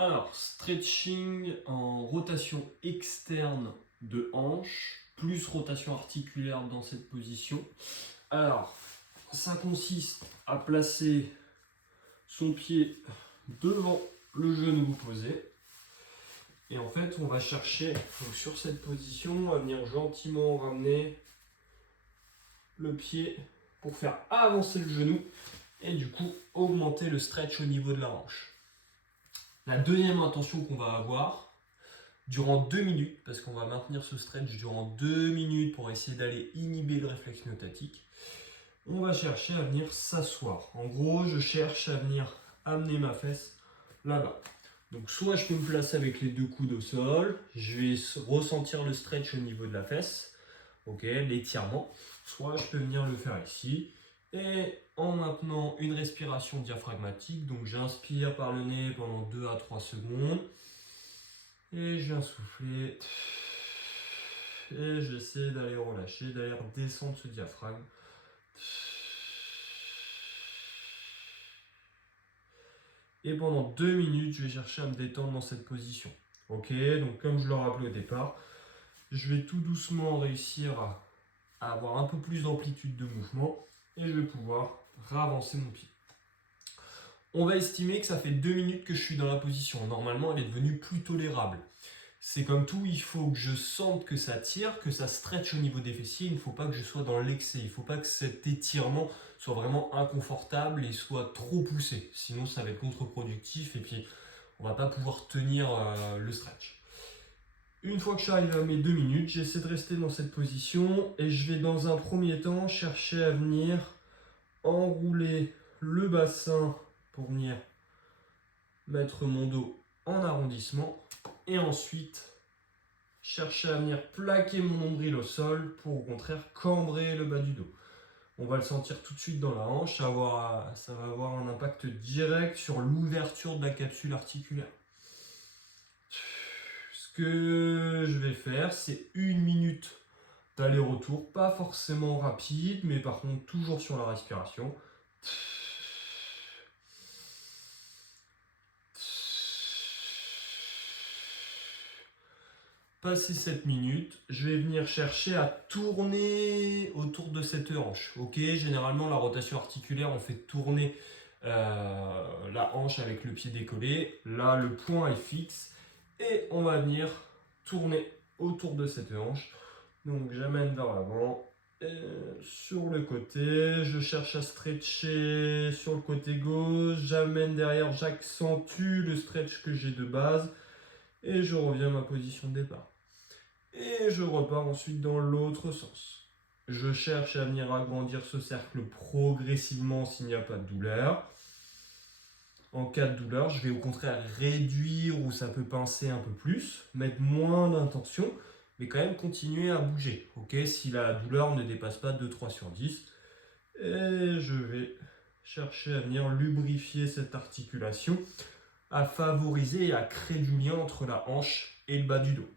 Alors, stretching en rotation externe de hanche, plus rotation articulaire dans cette position. Alors, ça consiste à placer son pied devant le genou posé. Et en fait, on va chercher donc, sur cette position à venir gentiment ramener le pied pour faire avancer le genou et du coup augmenter le stretch au niveau de la hanche. La deuxième intention qu'on va avoir durant 2 minutes, parce qu'on va maintenir ce stretch durant 2 minutes pour essayer d'aller inhiber le réflexe myotatique, on va chercher à venir s'asseoir. En gros, je cherche à venir amener ma fesse là-bas. Donc soit je peux me placer avec les deux coudes au sol, je vais ressentir le stretch au niveau de la fesse, ok, l'étirement, soit je peux venir le faire ici. Et en maintenant une respiration diaphragmatique, donc j'inspire par le nez pendant 2 à 3 secondes. Et je viens souffler. Et j'essaie d'aller relâcher, d'aller redescendre ce diaphragme. Et pendant 2 minutes, je vais chercher à me détendre dans cette position. Ok, donc comme je le rappelais au départ, je vais tout doucement réussir à avoir un peu plus d'amplitude de mouvement et je vais pouvoir ravancer mon pied. On va estimer que ça fait 2 minutes que je suis dans la position. Normalement, elle est devenue plus tolérable. C'est comme tout, il faut que je sente que ça tire, que ça stretch au niveau des fessiers. Il ne faut pas que je sois dans l'excès. Il ne faut pas que cet étirement soit vraiment inconfortable et soit trop poussé. Sinon, ça va être contre-productif et puis on ne va pas pouvoir tenir le stretch. Une fois que je suis arrivé à mes 2 minutes, j'essaie de rester dans cette position et je vais dans un premier temps chercher à venir enrouler le bassin pour venir mettre mon dos en arrondissement et ensuite chercher à venir plaquer mon nombril au sol pour au contraire cambrer le bas du dos. On va le sentir tout de suite dans la hanche, ça va avoir un impact direct sur l'ouverture de la capsule articulaire. Ce que je vais faire, c'est 1 minute d'aller-retour, pas forcément rapide, mais par contre toujours sur la respiration. Passé 7 minutes, je vais venir chercher à tourner autour de cette hanche. Ok, généralement la rotation articulaire, on fait tourner la hanche avec le pied décollé. Là, le point est fixe et on va venir tourner autour de cette hanche. Donc j'amène vers l'avant. Sur le côté, je cherche à stretcher sur le côté gauche, j'amène derrière, j'accentue le stretch que j'ai de base et je reviens à ma position de départ. Et je repars ensuite dans l'autre sens. Je cherche à venir agrandir ce cercle progressivement s'il n'y a pas de douleur. En cas de douleur, je vais au contraire réduire ou ça peut pincer un peu plus, mettre moins d'intention, mais quand même continuer à bouger. Ok, si la douleur ne dépasse pas 2-3 sur 10. Et je vais chercher à venir lubrifier cette articulation, à favoriser et à créer du lien entre la hanche et le bas du dos.